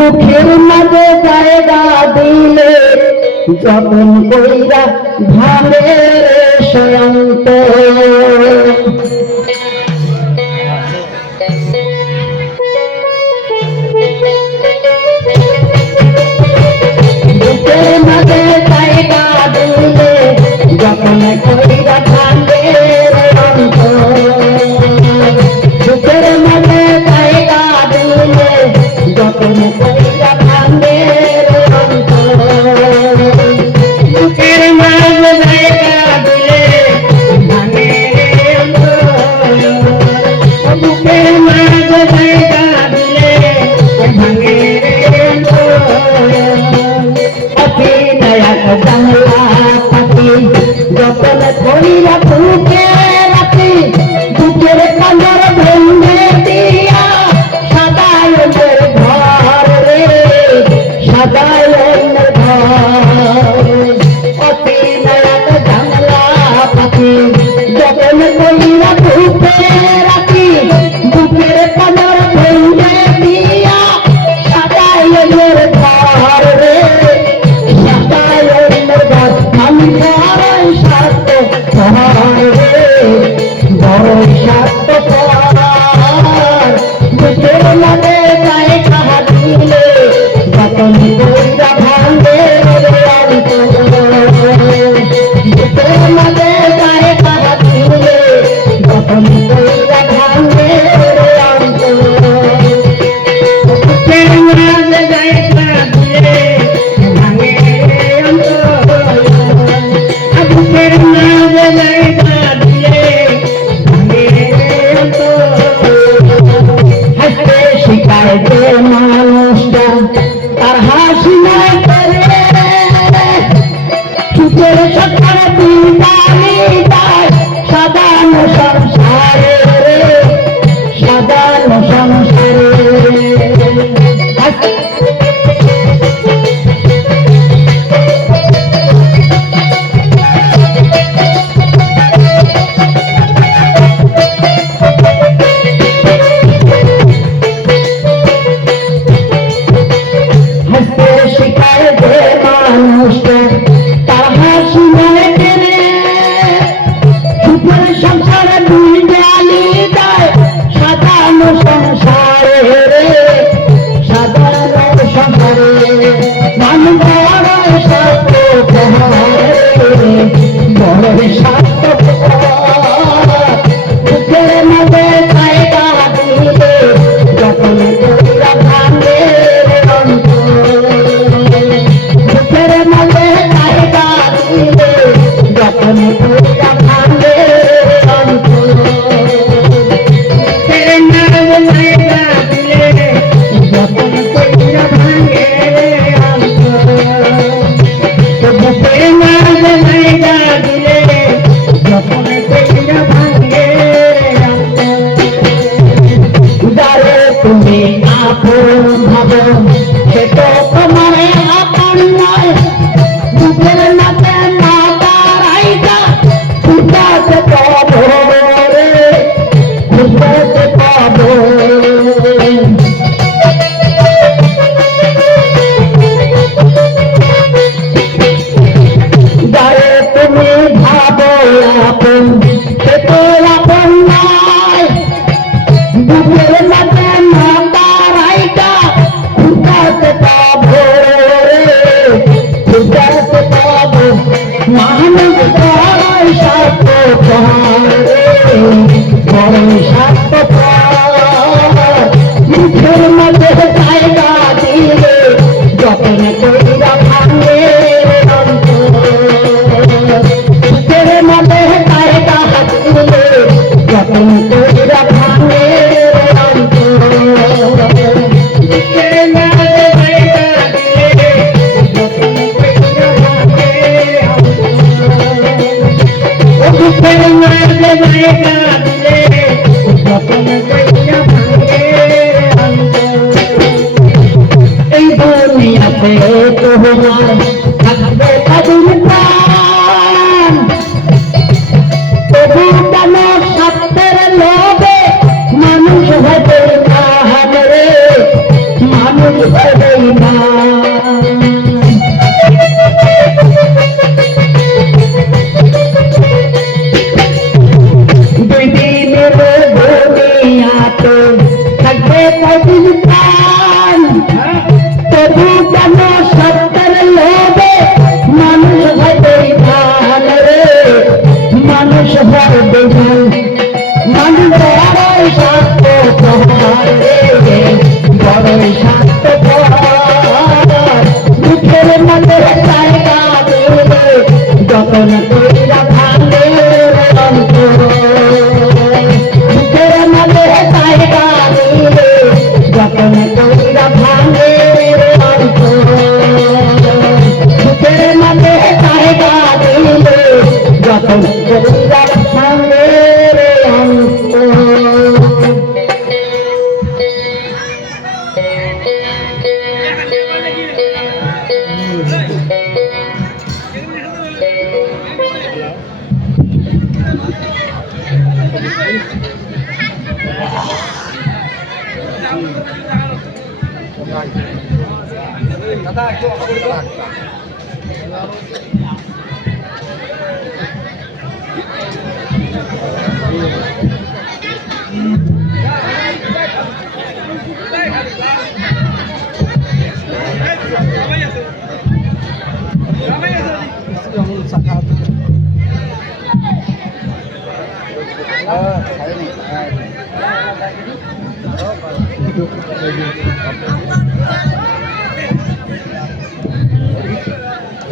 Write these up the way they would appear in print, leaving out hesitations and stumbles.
দুঃখের মাঝে জায়গা দিলে যতন কইরা ভাবে সয়ন্ত দুঃখের মাঝে জায়গা দিলে যতন কইরা ভাবে অন্ত দুঃখের মাঝে জায়গা দিলে যতন কইরা ভাবে অন্ত দুঃখের মাঝে জায়গা দিলে ভাবে অন্ত দুঃখের মাঝে জায়গা দিলে ভাবে অন্ত পাখি নায়ক জানলা পাখি যতন কইরা বুকে রাখি বুকের কাঁদর ভেঙে দিয়া সাদায়নের ঘর রে সাদায়নের ঘর পাখি নায়ক জানলা পাখি যতন কইরা বুকে রাখি বুকের কাঁদর ভেঙে দিয়া সাদায়নের ঘর রে সাদায়নের ঘর আমি বড়ই স্বার্থ রে বড়ই স্বার্থ বুকের মাঝে জায়গা দিলে যতন কইরা ভাঙে বুকের মাঝে জায়গা দিলে যতন কইরা ভাঙে বুকের মাঝে জায়গা দিলে ভাঙে বুকের মাঝে জায়গা দিলে ভাঙে হাসতে শিখায় যে মানুষটা তার হাসি নাই করে সুখের সকাল দিদানি তাই সাজানো সংসারে রে সাজানো সংসারে হাসতে শিখায় যে মানুষটা তার হাসি নাই কেনে সুখের সংসারে দুই ডালি দেয় সাজানো সংসারে রে সাজানো সংসারে মানুষ বড়ই স্বার্থ বড়ই স্বার্থ বুকের মাঝে জায়গা দিলে যতন কইরা ভাঙে বুকের মাঝে জায়গা দিলে যতন কইরা ভাঙে বুকের মাঝে জায়গা দিলে যতন কইরা ভাঙে বুকের মাঝে জায়গা দিলে যতন কইরা ভাঙে যারে তুমি আপন ভাবো সে তো তোমার আপন নয় বুকের মাঝে না দাঁড়াইটা খুঁজাতে পাবো রে খুঁজাতে পাবো যারে তুমি ভাবো আপন সে তো আপন নয় বুকের মাঝে না দাঁড়াইটা খুঁজাতে পাবো রে খুঁজাতে পাবো মানুষ বড়ই স্বার্থ বড়ই স্বার্থ মুখের মাঝে জায়গা দিলে যতন কইরা ভাঙে মুখের মাঝে জায়গা দিলে যতন কইরা ভাঙে বুকের মাঝে জায়গা দিলে যতন কইরা ভাঙে বুকের মাঝে জায়গা দিলে যতন কইরা ভাঙে এই দুনিয়াতে তোমার থাকবে কদিন প্রাণ তবু কেন স্বার্থের লোভে মানুষ হবে না রে মানুষ হবে হাতে থাকবে কদিন প্রাণ তবু যেন সত্যের লোভে মানুষ হবে ধান রে মানুষ হবে ধান মানুষ বড়ই স্বার্থপর রে বড়ই স্বার্থপর মুখের মধ্যে জায়গা দিলে যতন কইরা ভাঙে অন্তর মুখের মধ্যে জায়গা দিলে যতন কইরা ভাঙে অন্তর মুখের মধ্যে জায়গা দিলে যতন কইরা ভাঙে অন্তর দাদা একটু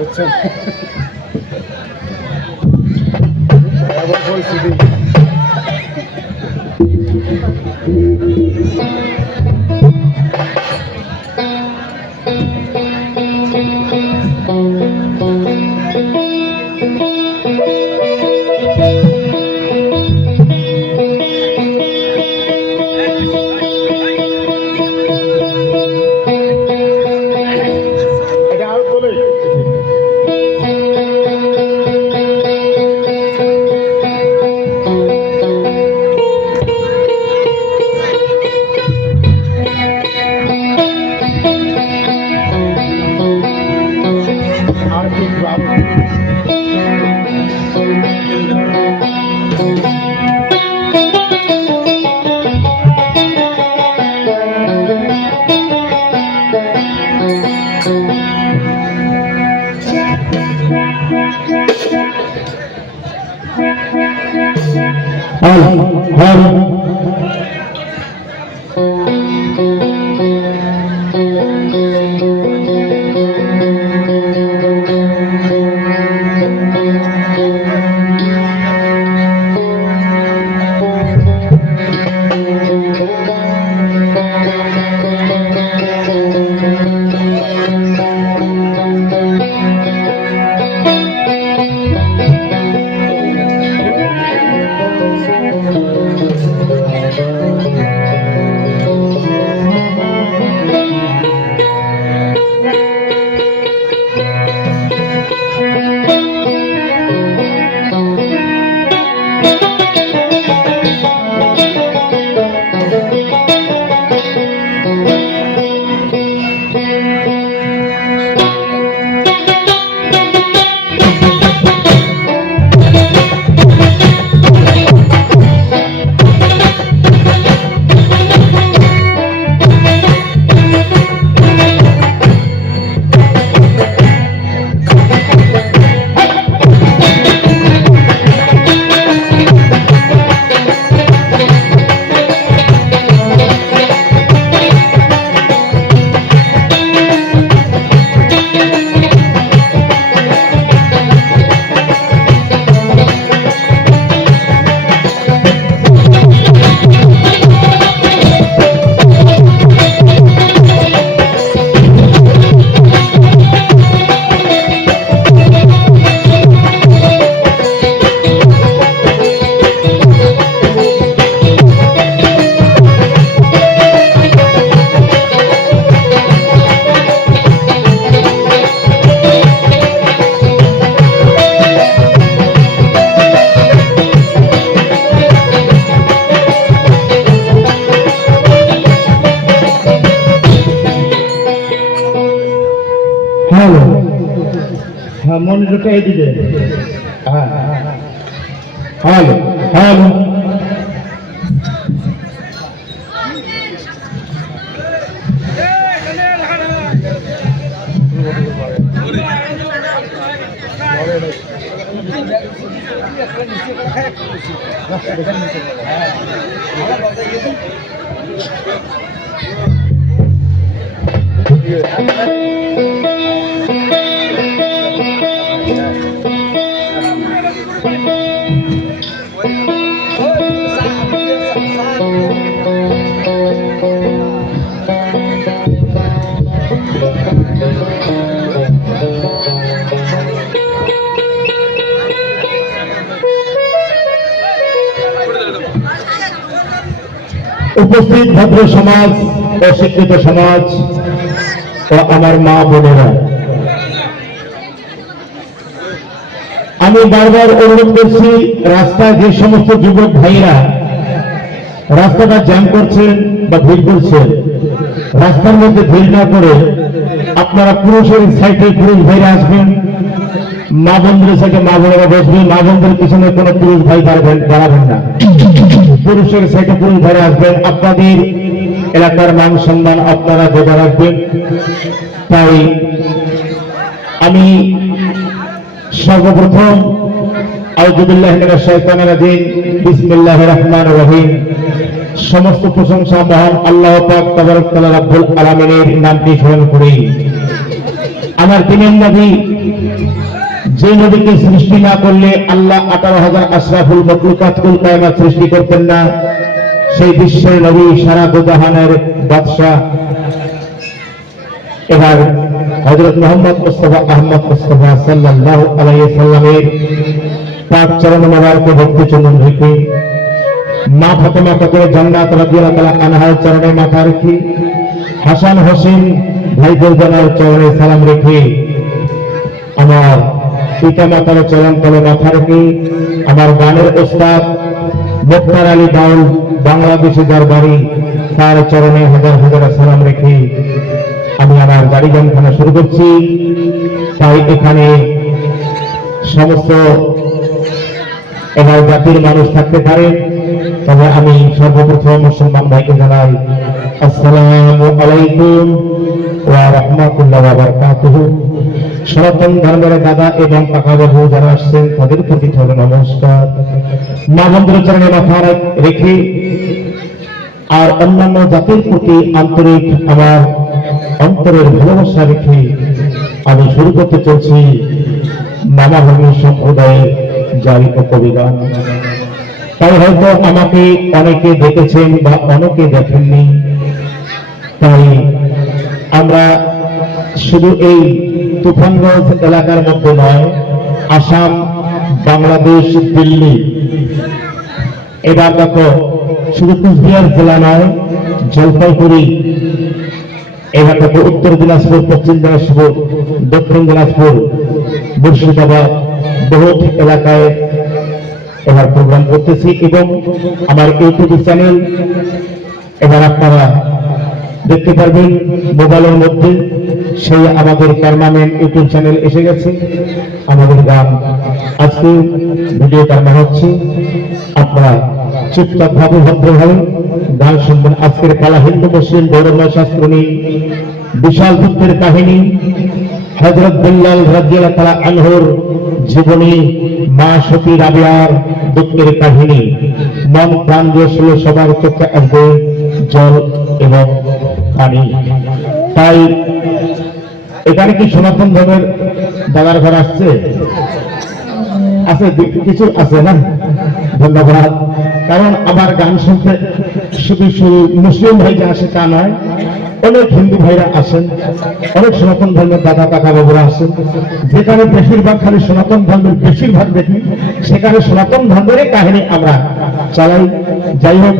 আচ্ছা পরিস্থিতি মনোযোগটা এদিকে হ্যালো হ্যালো উপস্থিত ভদ্র সমাজ ও শিক্ষিত সমাজ ও আমার মা বোনেরা, আমি বারবার অনুরোধ করছি, রাস্তায় যে সমস্ত যুবক ভাইরা রাস্তাটা জ্যাম করছেন বা ভিড় করছেন, রাস্তার মধ্যে ভিড় না করে আপনারা পুরুষের সাইডে পুরুষ ভাইরা আসবেন, মা বন্ধুদের সাথে মা বোনেরা বসবেন, মা বন্ধুদের পিছনে কোনো পুরুষ ভাই দাঁড়াবেন না, পুরুষের সাইডে পুরুষ ভাইরা আসবেন। আপনাদের এলাকার মান সম্মান আপনারা বজায় রাখবেন। তাই আমি সর্বপ্রথম আউযু বিল্লাহি মিনাশ শাইতানির রাজিম, বিসমিল্লাহির রহমানির রহিম, সমস্ত প্রশংসা মহান আল্লাহ পাক তাবারক তাআলা রব্বুল আলামিনের নামটি স্মরণ করি। আমার দিনের নবী, যে নবীকে সৃষ্টি না করলে আল্লাহ 18,000 আশরাফুল মখলুকাত কুল কায়নাত সৃষ্টি করতেন না, সেই বিশ্বের নবী, সারা দুজাহানের বাদশা, এবার হযরত মুহাম্মদ মুস্তাফা আহমদ মুস্তাফা সাল্লাল্লাহু আলাইহি সাল্লামের পাক চরণ মোবারকে ভক্তি চন্দন রেখে, মা ফাতেমা কদরে জান্নাত রাদিয়াল্লাহু তাআলা আনহার চরণে মাথা রেখে, হাসান হোসেন ভাইদের জানার চরণে সালাম রেখে, আমার পিতা মাতার চরণ তলে মাথা রেখে, আমার গানের ওস্তাদ মুক্তার আলী বাউল, বাংলাদেশে যার বাড়ি, তার চরণে হাজার হাজার সালাম রেখে আমি আমার গাড়ি গানখানা শুরু করছি। তাই এখানে সমস্ত এবার জাতির মানুষ থাকতে পারে, তবে আমি সর্বপ্রথম মুসলমান ভাইকে জানাই আসসালামু আলাইকুম ওয়া রাহমাতুল্লাহি ওয়া বারাকাতুহু। সনাতন ধর্মের দাদা এবং কাকা বাবু যারা আসছেন তাদের প্রতি ধরে নমস্কার। মা বন্ধুর চরণে মাথা রেখে আর অন্যান্য জাতির প্রতি আন্তরিক আমার অন্তরের ভালোবাসা রেখে আমি শুরু করতে চলছি মামা ভূমি সম্প্রদায়ের জারি ও কবিগান। তাই হয়তো আমাকে অনেকে দেখেছেন বা অনেকে দেখেননি, তাই আমরা শুধু এই তুফানগঞ্জ এলাকার মধ্যে নয়, আসাম, বাংলাদেশ, দিল্লি, এবার দেখো শুধু কুচবিহার জেলা নয়, জলপাইগুড়ি, এবার দেখো উত্তর দিনাজপুর, পশ্চিম দিনাজপুর, দক্ষিণ দিনাজপুর, মুর্শিদাবাদ, বহুত এলাকায় এবার প্রোগ্রাম করতেছি এবং আমার ইউটিউব চ্যানেল এবার আপনারা দেখতে পারবেন মোবাইলের মধ্যে। সেই আমাদের পার্মানেন্ট ইউটিউব চ্যানেল এসে গেছে। আমাদের গান আজকে ভিডিও বানানো হচ্ছে, আপনারা চুপচাপ ভাবে ভদ্রভাবে গান শুনবেন। আজকের পালা হিন্দু মুসলিম গৌরবময় শাস্ত্র নিয়ে বিশাল যুদ্ধের কাহিনী, হযরত বিল্লাল রাদিয়াল্লাহু তাআলা আনহুর জীবনী, মা সতী রাবিয়ার দুঃখের কাহিনী। মন প্রাণ দিয়ে শুনলে সবার চোখে আসবে জল এবং পানি। তাই এখানে কি সনাতন ধর্মের দাদার ঘর আসছে? আছে, কিছু আছে না? ধন্যবাদ। কারণ আমার গান শুনতে শুধু মুসলিম ভাই যে আসে তা নয়, অনেক হিন্দু ভাইরা আসেন, অনেক সনাতন ধর্মের দাদা কাকা বাবুরা আসেন। যেখানে বেশিরভাগ খালি সনাতন ধর্মের বেশিরভাগ দেখি, সেখানে সনাতন ধর্মের কাহিনী আমরা চালাই। যাই হোক,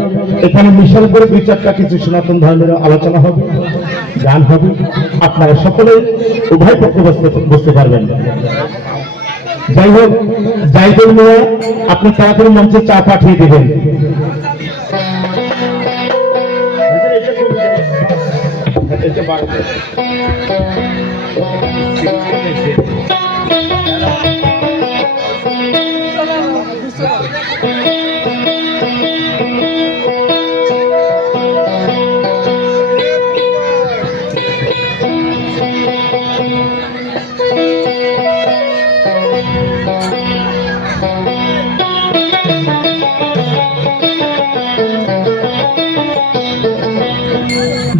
এখানে মিশাল করে দুই চারটা কিছু সনাতন ধর্মের আলোচনা হবে, গান হবে, আপনারা সকলে উভয় পক্ষে বুঝতে পারবেন। যাই হোক, যাই বলবো, আপনি তাড়াতাড়ি মঞ্চে চা পাঠিয়ে দেবেন।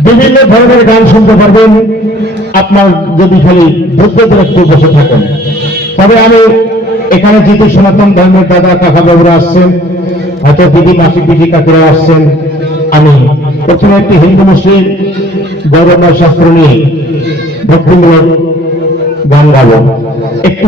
বিভিন্ন ধরনের গান শুনতে পারবেন আপনার যদি খালি ধৈর্য ধরে একটু বসে থাকেন। তবে আমি এখানে যেহেতু সনাতন ধর্মের দাদা কাকা বাবুরা আসছেন, হয়তো দিদি মাসি দিদি কাকুরা আসছেন, আমি প্রথমে একটি হিন্দু মুসলিম গৌরবময় শাস্ত্র নিয়ে ভক্তিমূলক গান গাবো। একটু